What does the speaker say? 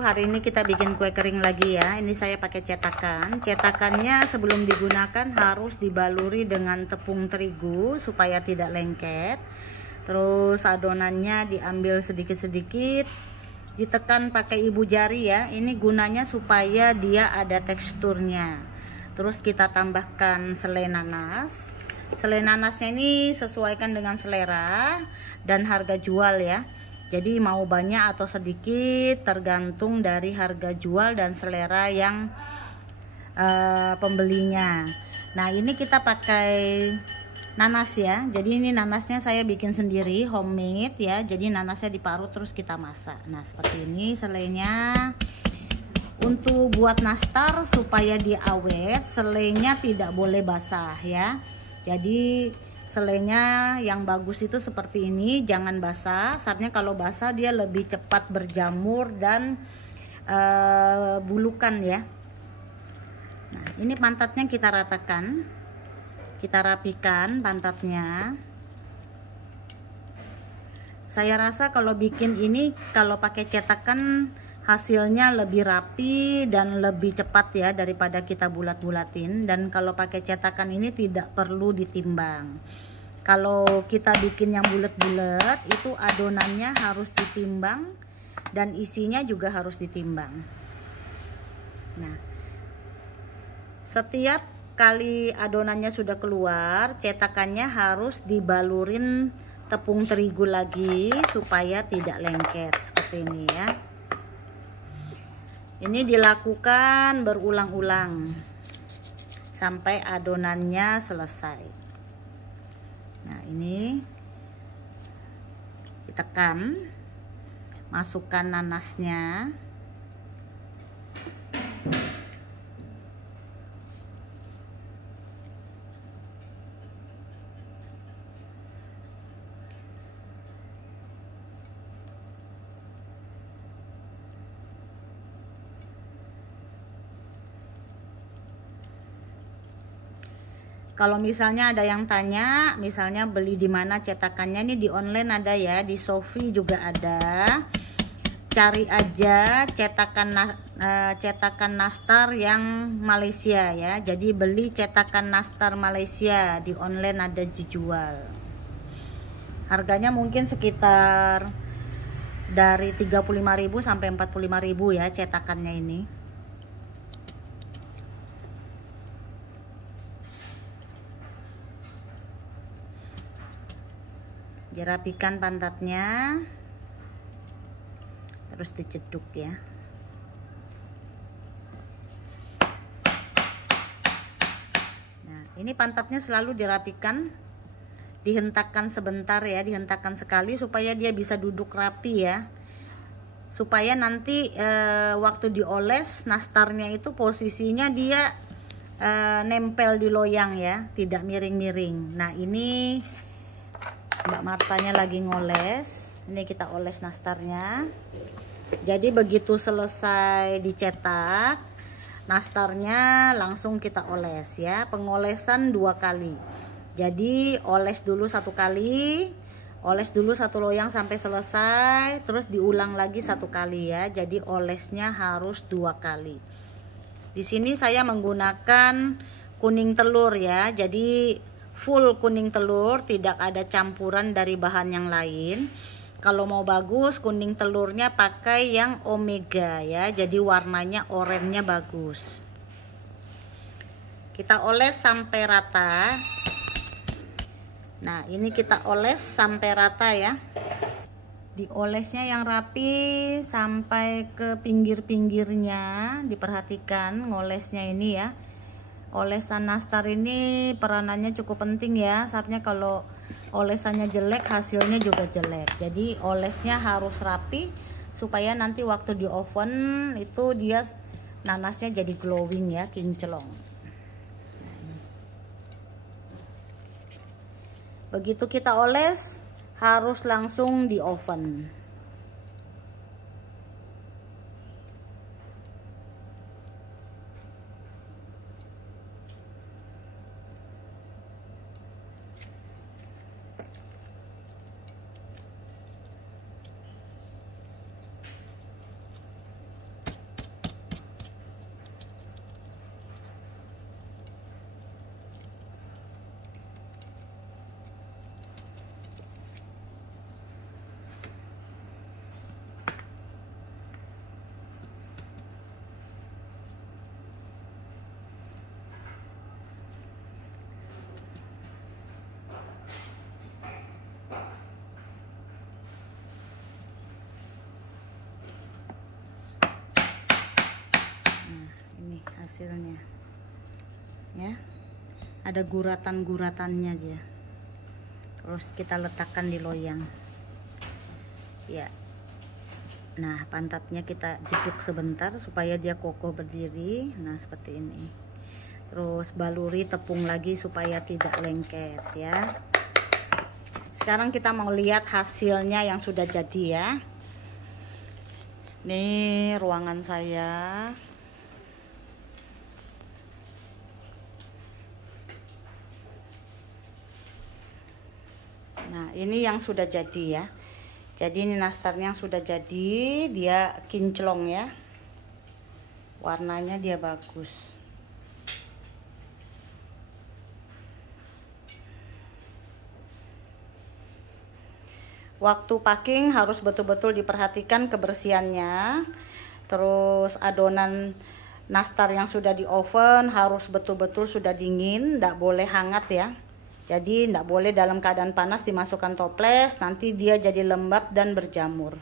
hari ini kita bikin kue kering lagi ya. Ini saya pakai cetakan. Cetakannya sebelum digunakan harus dibaluri dengan tepung terigu supaya tidak lengket. Terus adonannya diambil sedikit-sedikit, ditekan pakai ibu jari ya. Ini gunanya supaya dia ada teksturnya. Terus kita tambahkan selai nanas. Selai nanasnya ini sesuaikan dengan selera dan harga jual ya. Jadi mau banyak atau sedikit tergantung dari harga jual dan selera yang pembelinya. Nah ini kita pakai nanas ya. Jadi ini nanasnya saya bikin sendiri, homemade ya. Jadi nanasnya diparut terus kita masak. Nah seperti ini selainya. Untuk buat nastar supaya dia awet, selainya tidak boleh basah ya. Jadi selainya yang bagus itu seperti ini, jangan basah. Saatnya kalau basah dia lebih cepat berjamur dan bulukan ya. Nah ini pantatnya kita ratakan, kita rapikan pantatnya. Saya rasa kalau bikin ini, kalau pakai cetakan hasilnya lebih rapi dan lebih cepat ya daripada kita bulat-bulatin. Dan kalau pakai cetakan ini tidak perlu ditimbang. Kalau kita bikin yang bulat-bulat itu adonannya harus ditimbang dan isinya juga harus ditimbang. Nah setiap kali adonannya sudah keluar, cetakannya harus dibalurin tepung terigu lagi supaya tidak lengket seperti ini ya. Ini dilakukan berulang-ulang sampai adonannya selesai. Nah ini ditekan, masukkan nanasnya. Kalau misalnya ada yang tanya, misalnya beli di mana cetakannya, ini di online ada ya, di Shopee juga ada. Cari aja cetakan nastar yang Malaysia ya. Jadi beli cetakan nastar Malaysia, di online ada dijual. Harganya mungkin sekitar dari 35.000 sampai 45.000 ya cetakannya ini. Dirapikan pantatnya, terus diceduk ya. Nah ini pantatnya selalu dirapikan, dihentakkan sebentar ya, dihentakkan sekali supaya dia bisa duduk rapi ya, supaya nanti waktu dioles nastarnya itu posisinya dia nempel di loyang ya, tidak miring-miring. Nah ini Mbak Martanya lagi ngoles. Ini kita oles nastarnya. Jadi begitu selesai dicetak, nastarnya langsung kita oles ya. Pengolesan 2 kali. Jadi oles dulu 1 kali, oles dulu 1 loyang sampai selesai, terus diulang lagi 1 kali ya. Jadi olesnya harus 2 kali. Di sini saya menggunakan kuning telur ya. Jadi full kuning telur, tidak ada campuran dari bahan yang lain. Kalau mau bagus kuning telurnya pakai yang omega ya, jadi warnanya oranye bagus. Kita oles sampai rata. Nah ini kita oles sampai rata ya. Diolesnya yang rapi sampai ke pinggir-pinggirnya, diperhatikan ngolesnya ini ya. Olesan nastar ini peranannya cukup penting ya. Saatnya kalau olesannya jelek hasilnya juga jelek. Jadi olesnya harus rapi supaya nanti waktu di oven itu dia nanasnya jadi glowing ya, kinclong. Begitu kita oles harus langsung di oven. hasilnya ya, ada guratan-guratannya dia. Terus kita letakkan di loyang ya. Nah, pantatnya kita jeduk sebentar supaya dia kokoh berdiri. Nah, seperti ini. Terus baluri tepung lagi supaya tidak lengket ya. Sekarang kita mau lihat hasilnya yang sudah jadi ya. Nih ruangan saya. Nah, ini yang sudah jadi ya. Jadi ini nastarnya yang sudah jadi, dia kinclong ya. Warnanya dia bagus. Waktu packing harus betul-betul diperhatikan kebersihannya. Terus adonan nastar yang sudah di oven harus betul-betul sudah dingin, tidak boleh hangat ya. Jadi tidak boleh dalam keadaan panas dimasukkan toples, nanti dia jadi lembab dan berjamur.